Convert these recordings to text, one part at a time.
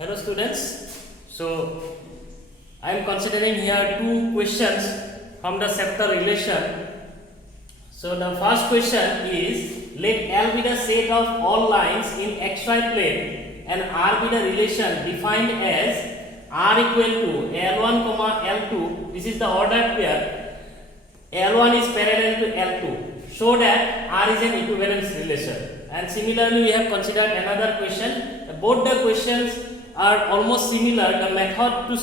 Hello students. So I am considering here two questions from the chapter relation. So the first question is, let L be the set of all lines in xy plane and R be the relation defined as R equal to L1 comma L2. This is the ordered pair. L1 is parallel to L2. Show that R is an equivalence relation. And similarly we have considered another question. Both the questions are almost similar. The method to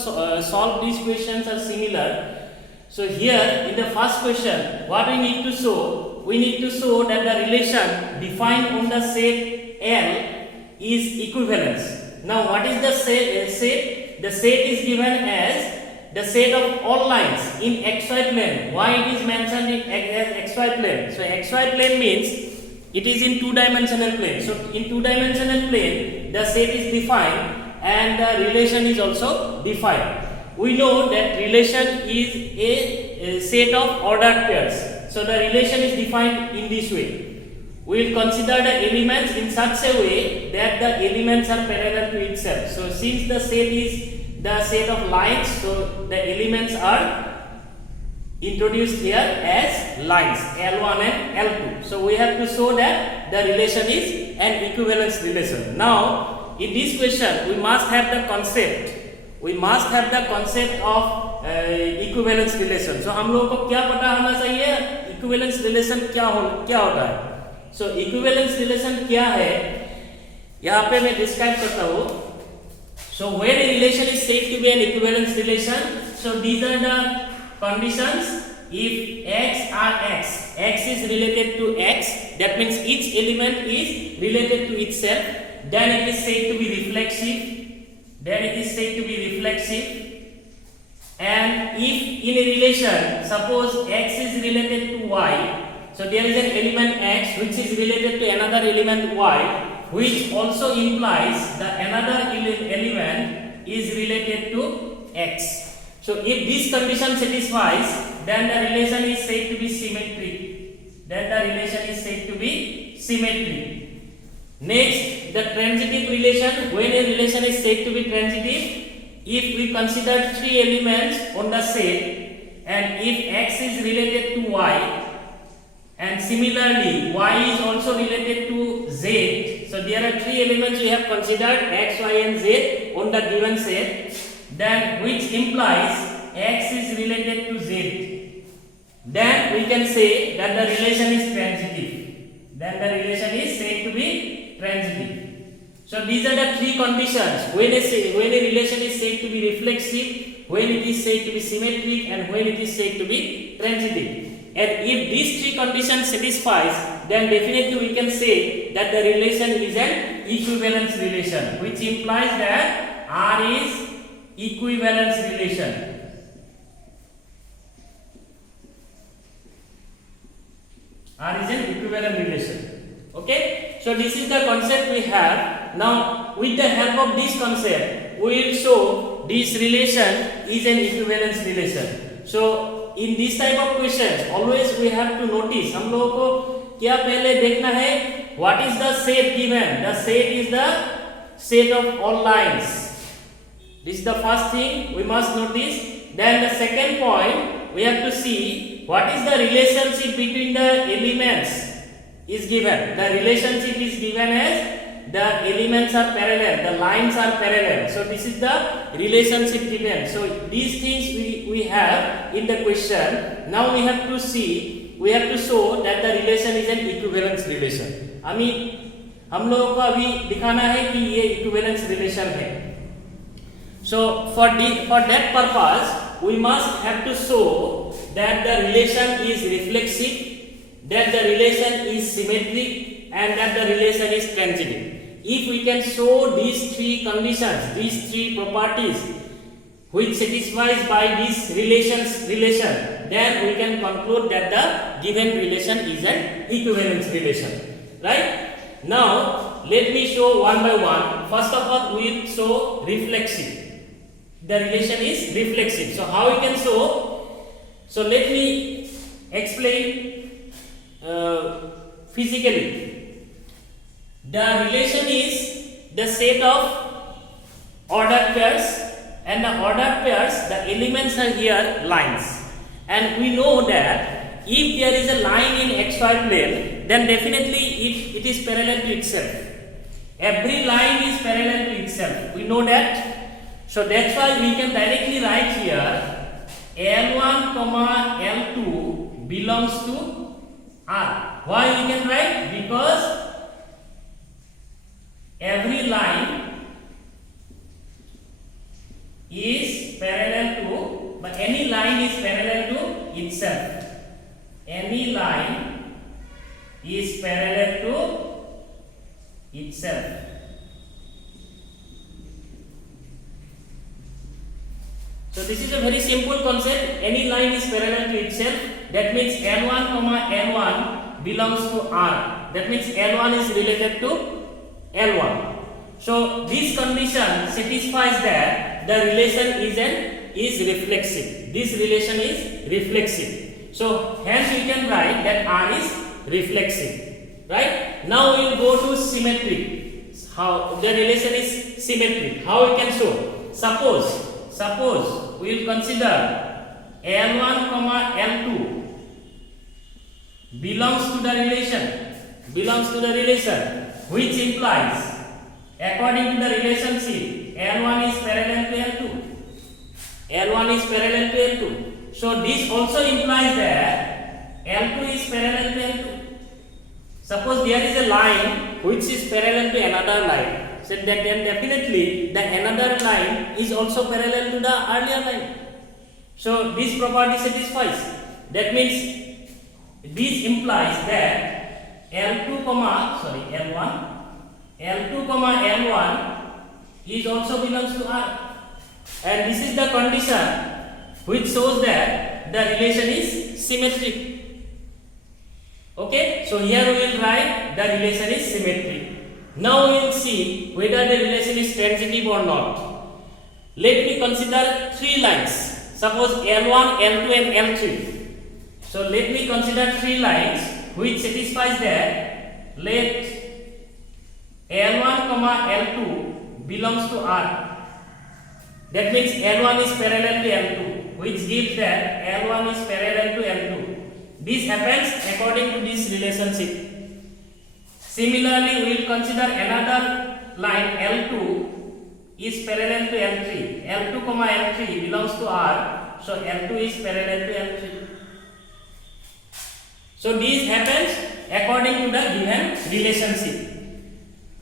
solve these questions are similar. So here in the first question, what we need to show? We need to show that the relation defined on the set L is equivalence. Now what is the set? The set is given as the set of all lines in xy plane. Why it is mentioned as xy plane? So xy plane means it is in two-dimensional plane. So in two-dimensional plane, the set is defined and the relation is also defined. We know that relation is a set of ordered pairs. So the relation is defined in this way. We will consider the elements in such a way that the elements are parallel to itself. So since the set is the set of lines, so the elements are introduced here as lines L1 and L2. So we have to show that the relation is an equivalence relation. Now in this question we must have the concept. We must have the concept of equivalence relation. So हम लोगों को क्या पता होना चाहिए equivalence relation क्या होता है. So equivalence relation क्या है यहाँ पे मैं डिस्क्राइब करता हूँ. So when a relation is said to be an equivalence relation, so these are the conditions. If x are x is related to x, that means each element is related to itself, then it is said to be reflexive. And if in a relation, suppose x is related to y, so there is an element x which is related to another element y, which also implies that another element is related to x. So if this condition satisfies, then the relation is said to be symmetric. Next, the transitive relation. When a relation is said to be transitive, if we consider three elements on the set, and if x is related to y, and similarly y is also related to z, so there are three elements we have considered x, y and z on the given set, then which implies x is related to z, then we can say that the relation is transitive. Then the relation is said to be transitive. So these are the three conditions when a relation is said to be reflexive, when it is said to be symmetric, and when it is said to be transitive. And if these three conditions satisfies, then definitely we can say that the relation is an equivalence relation, which implies that R is equivalence relation. R is an equivalent relation. Okay, so this is the concept we have. Now with the help of this concept, we will show this relation is an equivalence relation. So in this type of questions, always we have to notice, हम लोगों को क्या पहले देखना है, what is the set given? The set is the set of all lines. This is the first thing we must notice. Then the second point, we have to see what is the relationship between the elements is given. The relationship is given as the elements are parallel, the lines are parallel. So this is the relationship given. So these things we have in the question. Now we have to see, we have to show that the relation is an equivalence relation. हम लोगों को अभी दिखाना है कि ये equivalence relation है. So for that purpose, we must have to show that the relation is reflexive, that the relation is symmetric, and that the relation is transitive. If we can show these three conditions, these three properties, which satisfies by this relation, then we can conclude that the given relation is an equivalence relation. Right? Now let me show one by one. First of all, we will show reflexive. The relation is reflexive. So how we can show? So let me explain physically. The relation is the set of ordered pairs, and the ordered pairs, the elements are here lines, and we know that if there is a line in xy plane, then definitely it is parallel to itself. Every line is parallel to itself, we know that. So that's why we can directly write here L1 comma L2 belongs to R. Why we can write? Because every line is parallel to, but any line is parallel to itself. Any line is parallel to itself. So this is a very simple concept. Any line is parallel to itself. That means L1 comma L1 belongs to R. That means L1 is related to L1. So this condition satisfies that the relation is reflexive. This relation is reflexive. So hence we can write that R is reflexive. Right? Now we will go to symmetry. How the relation is symmetric. How we can show? Suppose we will consider L1 comma L2 belongs to the relation which implies, according to the relationship, L1 is parallel to L2. L1 is parallel to L2. So this also implies that L2 is parallel to L2. Suppose there is a line which is parallel to another line. So that then definitely the another line is also parallel to the earlier line. So this property satisfies. That means this implies that L2 comma L1 is also belongs to R, and this is the condition which shows that the relation is symmetric. Okay, so here we will write the relation is symmetric. Now we will see whether the relation is transitive or not. Let me consider three lines. Suppose L1, L2 and L3. So let me consider three lines which satisfies that let L1 comma L2 belongs to R. That means L1 is parallel to L2, which gives that L1 is parallel to L2. This happens according to this relationship. Similarly, we will consider another line L2 is parallel to L3. L2 comma L3 belongs to R, so L2 is parallel to L3. So this happens according to the given relationship.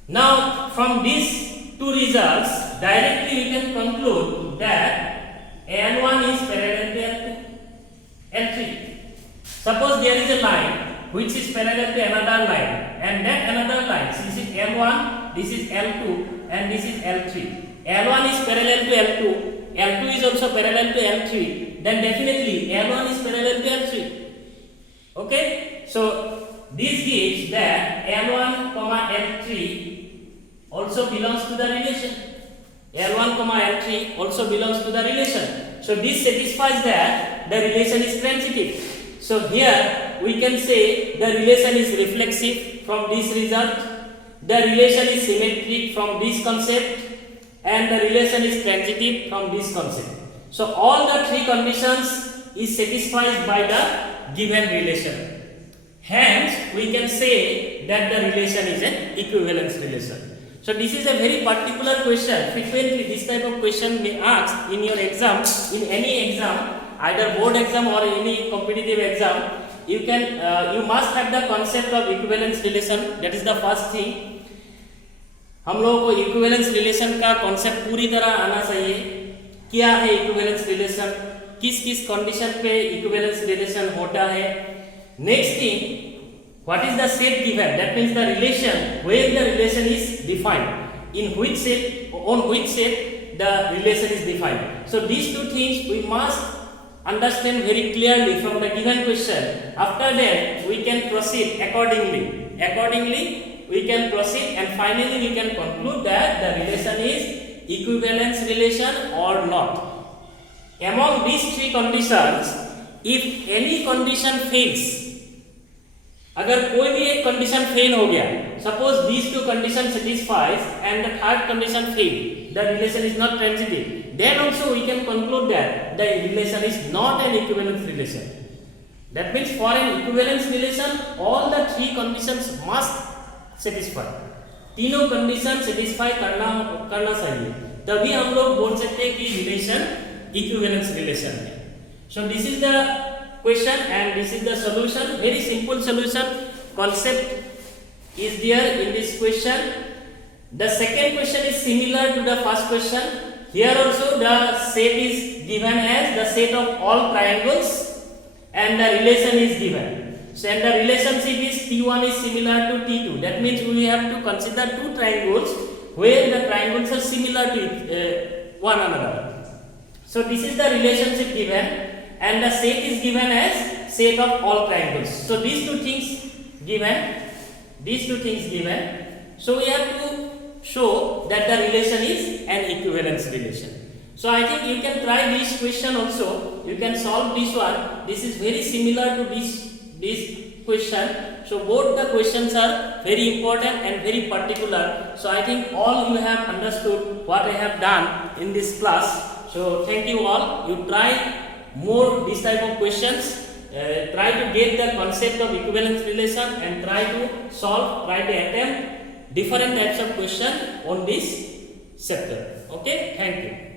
Now from these two results, directly we can conclude that L1 is parallel to L3. Suppose there is a line which is parallel to another line, and that another line, this is L1, this is L2 and this is L3. L1 is parallel to L2, L2 is also parallel to L3, then definitely L1 is parallel to L3. Okay, so this gives that L1 comma L3 also belongs to the relation. L1 comma L3 also belongs to the relation. So this satisfies that the relation is transitive. So here we can say the relation is reflexive from this result, the relation is symmetric from this concept, and the relation is transitive from this concept. So all the three conditions is satisfied by the given relation. Hence we can say that the relation is an equivalence relation. So this is a very particular question. Frequently this type of question may ask in your exam, in any exam, either board exam or any competitive exam. You must have the concept of equivalence relation. That is the first thing. हम लोगों को equivalence relation का concept पूरी तरह आना चाहिए. क्या है इक्विवेलेंस रिलेशन, किस किस कंडीशन पे इक्विवेलेंस रिलेशन होता है. Next thing, what is the set given, that means the relation, where the relation is defined, in which set, on which set the relation is defined. So these two things we must understand very clearly from the given question. After that we can proceed accordingly we can proceed, and finally we can conclude that the relation is equivalence relation or not. Among these three conditions, if any condition fails, अगर कोई भी एक condition fail हो गया, suppose these two condition satisfies and the third condition fail, the relation is not transitive, then also we can conclude that the relation is not an equivalence relation. That means for an equivalence relation all the three conditions must satisfy, तीनों condition satisfy करना चाहिए, तभी हम लोग बोल सकते हैं कि रिलेशन इक्विवेलेंस रिलेशन है. So this is the question and this is the solution. Very simple solution concept is there in this question. The second question is similar to the first question. Here also the set is given as the set of all triangles and the relation is given. So and the relationship is T1 is similar to T2. That means we have to consider two triangles where the triangles are similar to one another. So this is the relationship given. And the set is given as set of all triangles. So these two things given. So we have to show that the relation is an equivalence relation. So I think you can try this question also. You can solve this one. This is very similar to this question. So both the questions are very important and very particular. So I think all you have understood what I have done in this class. So thank you all. You try more this type of questions, try to get the concept of equivalence relation and try to attempt different types of question on this chapter. Okay, thank you.